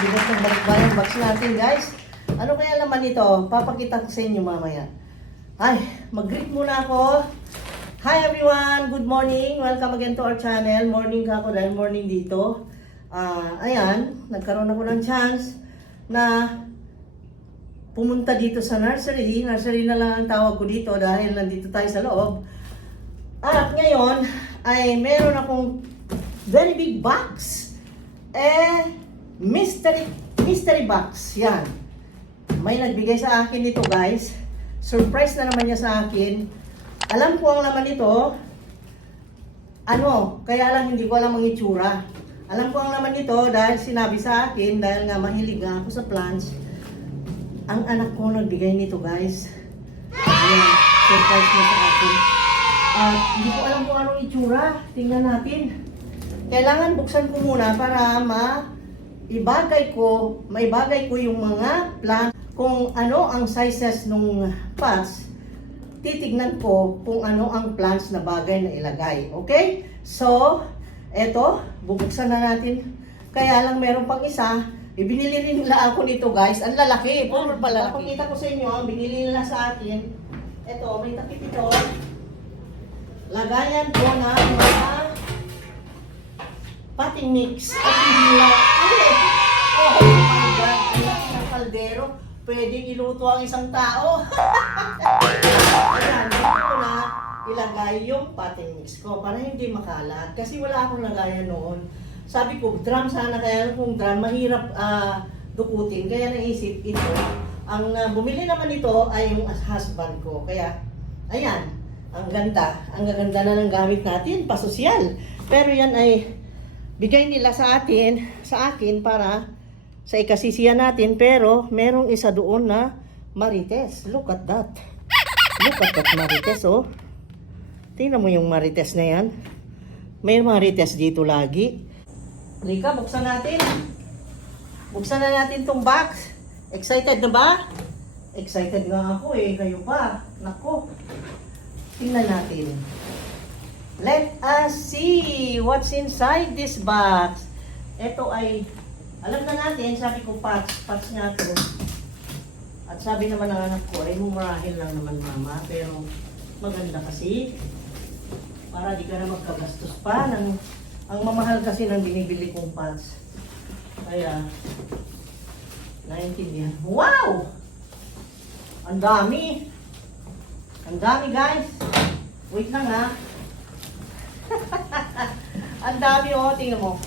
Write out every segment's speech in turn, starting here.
bigat ng balikbayan box natin, guys. Ano kaya naman ito? Papakita ko sa inyo mamaya. Ay, mag-greet muna ako. Hi everyone! Good morning! Welcome again to our channel. Morning ka ako dahil morning dito. Ayan, nagkaroon ako ng chance na pumunta dito sa nursery. Nursery na lang ang tawag ko dito dahil nandito tayo sa loob. At ngayon ay meron akong very big box. Mystery box. Yan. May nagbigay sa akin nito, guys. Surprise na naman niya sa akin. Alam ko ang laman nito. Kaya lang hindi ko alam ang itsura. Alam ko ang laman nito dahil sinabi sa akin, dahil nga mahilig nga ako sa plants. Ang anak ko nagbigay nito, guys. Ayan, surprise niya sa akin. Hindi ko alam kung anong itsura. Tingnan natin. Kailangan buksan ko muna para maibagay ko yung mga plant, kung ano ang sizes ng pots. Titignan ko kung ano ang plants na bagay na ilagay. Okay? So, eto, bubuksan na natin. Kaya lang meron pang isa. Ibinili rin nila ako nito, guys. Ang lalaki. Puro palalaki. Pakita ko sa inyo, ang binili nila sa akin. Eto, may takip ito. Lagayan ko na mga potting mix. At hindi lang. Oh my God. Ang laki ng kaldero. Pwedeng iluto ang isang tao. Ayan, dito ko na ilagay yung potting mix ko para hindi makalat. Kasi wala akong lagayan noon. Sabi ko, drum sana, kaya kung drum, mahirap dukutin. Kaya naisip ito. Ang bumili naman ito ay yung husband ko. Kaya, ayan, ang ganda. Ang gaganda na ng gamit natin, pasosyal. Pero yan ay bigay nila sa akin para sa ikasisiya natin. Pero merong isa doon na marites. Look at that. Look at that marites, oh. Tingnan mo yung marites na yan. May marites dito lagi. Rika, buksan natin. Buksan na natin tong box. Excited na ba? Excited nga ako eh. Kayo pa. Nako. Tingnan natin. Let us see what's inside this box. Ito ay, alam na natin, sabi ko pots nga ito. At sabi naman ng anak ko, ay mumurahil lang naman mama, pero maganda kasi. Para di ka na magkagastos pa. Ang mamahal kasi ng binibili kong pots. Kaya, naintindihan. Wow! Ang dami! Ang dami, guys! Wait lang ha. Ang dami, oh. Tingnan mo.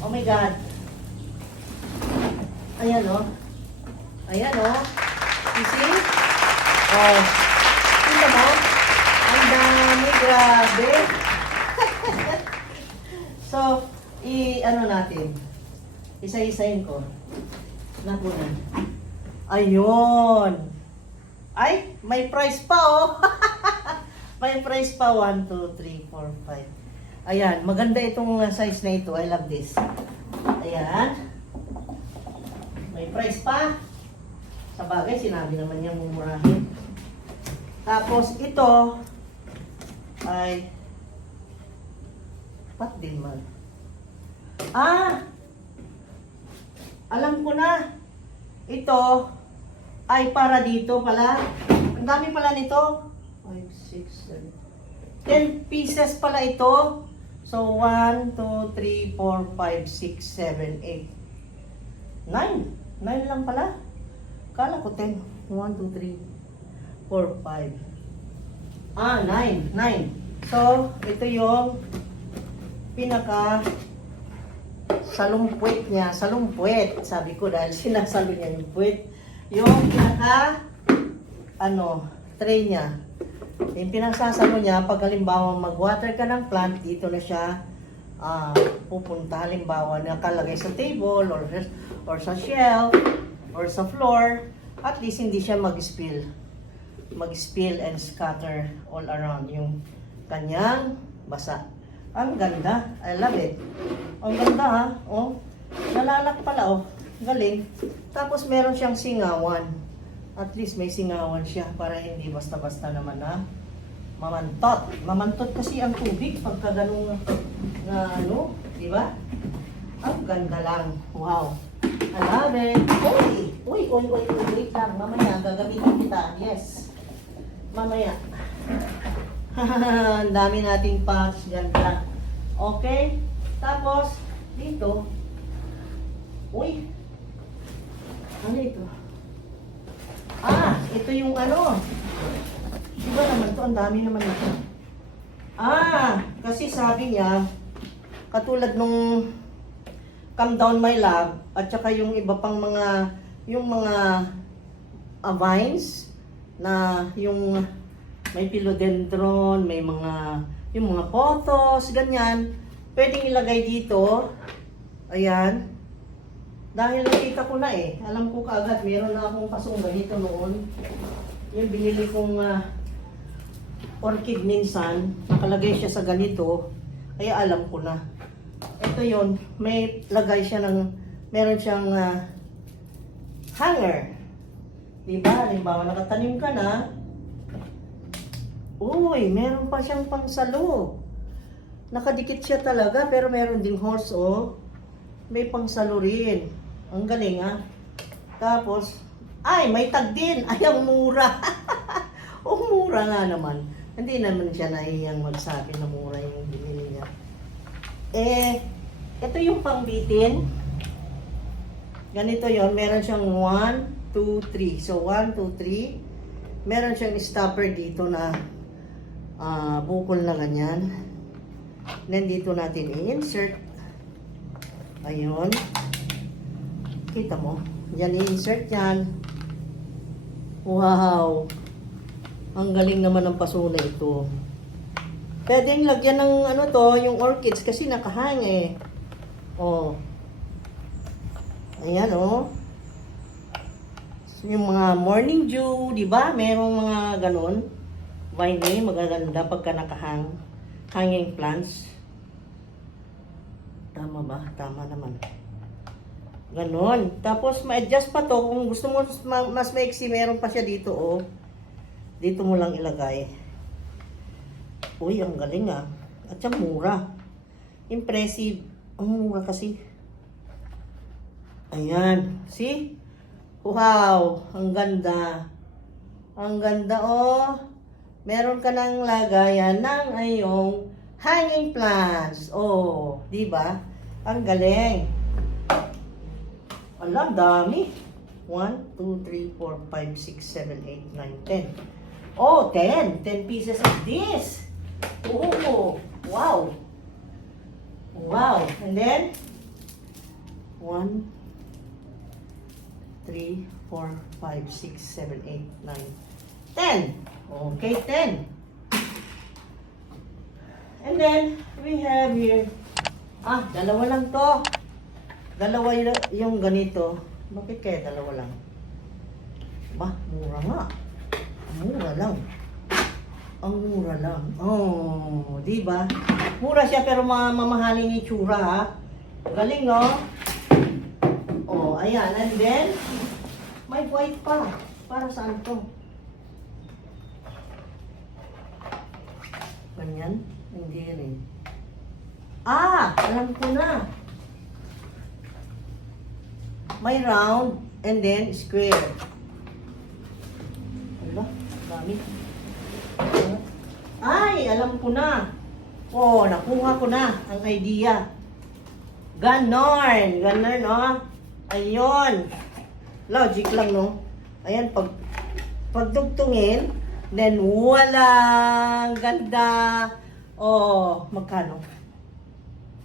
Oh my God. Ayan, oh. Ayan, oh. You see? Oh. Tingnan mo. Ang dami. Grabe. So, ano natin? Isa-isahin ko. Nakunan. Ayun. Ay, may price pa, oh. May price pa, 1, 2, 3, 4, 5. Ayan, maganda itong size na ito. I love this. Ayan. May price pa. Sa bagay, sinabi naman niya mumurahin. Tapos, ito ay pat din man. Alam ko na. Ito ay para dito pala. Ang dami pala nito. 5, 6, 7. 10 pieces pala ito. So, 1, 2, 3, 4, 5, 6, 7, 8, 9. 9 lang pala. Kala ko 10. 1, 2, 3, 4, 5. 9. 9. So, ito yung pinaka salumpwet niya. Salumpwet. Sabi ko dahil sinasalo niya yung puwet. Yung pinaka tray niya. Yung pinasasalo niya, pag halimbawa mag-water ka ng plant, dito na siya pupunta. Halimbawa, nakalagay sa table or sa shelf or sa floor. At least hindi siya mag-spill and scatter all around yung kanyang basa. Ang ganda. I love it. Ang ganda, ha? Oh, nalalak pala, oh. Galing. Tapos meron siyang singawan. At least may singawan siya para hindi basta-basta naman na mamantot. Mamantot kasi ang tubig pagka ganung di ba? Ang ganda lang. Wow. I love it. Uy, wait lang. Mamaya, gagamitin kita. Yes. Mamaya. Ang dami nating packs. Ganda. Okay? Tapos, dito. Uy. Ano ito? Ito yung ano. Diba naman to? Ang dami naman ito. Kasi sabi niya, katulad nung Calm Down My Love, at saka yung iba pang mga, yung mga vines, na yung may philodendron, may mga, yung mga photos, ganyan, pwedeng ilagay dito. Ayan. Dahil nakita ko na alam ko kaagad, meron na akong pasong ganito noon. Yung binili kong orchid minsan, nakalagay siya sa ganito, kaya alam ko na. Ito yon, may lagay siya ng, meron siyang hanger. Diba? Halimbawa, nakatanim ka na. Uy, meron pa siyang pangsalo. Nakadikit siya talaga, pero meron ding horse, may pangsalo rin. Ang galing, Tapos, may tag din. Ay, ang mura. Mura nga naman. Hindi naman siya nahihiyang magsabi na mura yung binili niya. Ito yung pangbitin. Ganito yon, meron siyang 1, 2, 3. So, 1, 2, 3. Meron siyang stopper dito na bukol na ganyan. Then, dito natin i-insert. Ayun. Kita mo? Yan, i-insert yan. Wow! Ang galing naman ng paso na ito. Pwedeng lagyan ng ano to, yung orchids kasi nakahang Ayan Yung mga morning dew, di ba? Merong mga ganon. Vine magaganda pagka nakahang. Hanging plants. Tama ba? Tama naman. Ganon. Tapos ma-adjust pa to. Kung gusto mo mas maiksi, meron pa siya dito Dito mo lang ilagay. Uy, ang galing At siya mura. Impressive. Ang mura kasi. Ayan. See? Wow! Ang ganda. Ang ganda Meron ka ng lagayan ng ayong hanging plants. Di ba? Ang galing. Alam, dami. 1, 2, 3, 4, 5, 6, 7, 8, 9, 10. 10. 10 pieces of this. Wow. Wow. And then, 1, 3, 4, 5, 6, 7, 8, 9, 10. Okay, 10. And then, we have here, dalawa lang to. Dalawa yung ganito. Bakit kaya dalawa lang? Mura nga. Mura lang. Ang mura lang. Di ba? Mura siya pero mamahalin yung itsura Galing, ayan. And then, may white pa. Para saan to? Ganyan? Hindi rin. Alam ko na. May round and then square. Ala, dami. Alam ko na. Nakuha ko na ang idea. Ganon, Ayun. Logic lang, no? Ayan, pagdugtungin, then walang ganda. Magkano?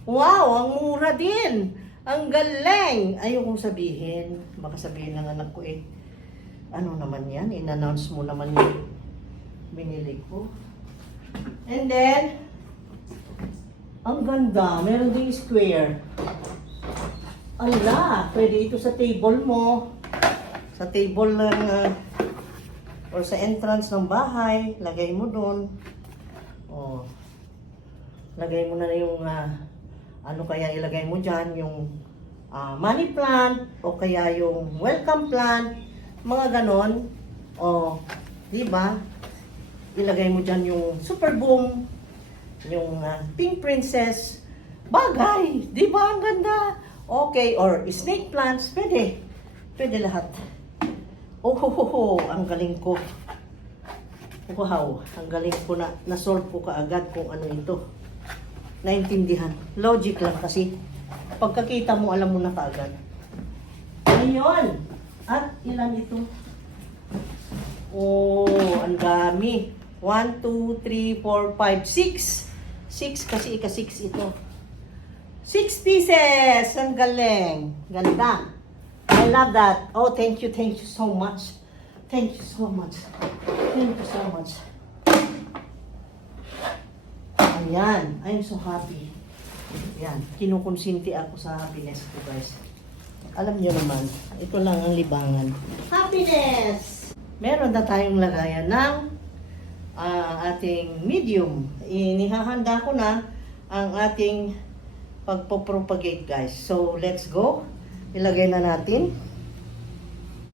Wow, ang mura din. Ang galing! Ayokong sabihin. Baka sabihin ng anak ko ano naman yan? In-announce mo naman yung binili ko. And then, ang ganda. Meron ding square. Ala, pwede ito sa table mo. Sa table ng, or sa entrance ng bahay. Lagay mo doon. Lagay mo na yung, ano kaya ilagay mo dyan, yung money plant, o kaya yung welcome plant, mga ganon. Di ba? Ilagay mo dyan yung super boom, yung pink princess. Bagay! Di ba? Ang ganda! Okay, or snake plants, pwede. Pwede lahat. Oh, ho, ho, ho. Ang galing ko. Wow, ang galing ko na. Na-solve ko kaagad kung ano ito. Naintindihan. Logic lang kasi. Pagkakita mo, alam mo na kaagad. Ngayon. At ilan ito? Oh, ang dami. 1, 2, 3, 4, 5, 6. 6 kasi ika-6 ito. 6 pieces! Ang galing. Ganda. I love that. Oh, thank you so much. Thank you so much. Thank you so much. Ayan. I'm so happy. Ayan. Kinukonsinti ako sa happiness ko, guys. Alam nyo naman, ito lang ang libangan. Happiness! Meron na tayong lagayan ng ating medium. Inihahanda ko na ang ating pagpo-propagate, guys. So, let's go. Ilagay na natin.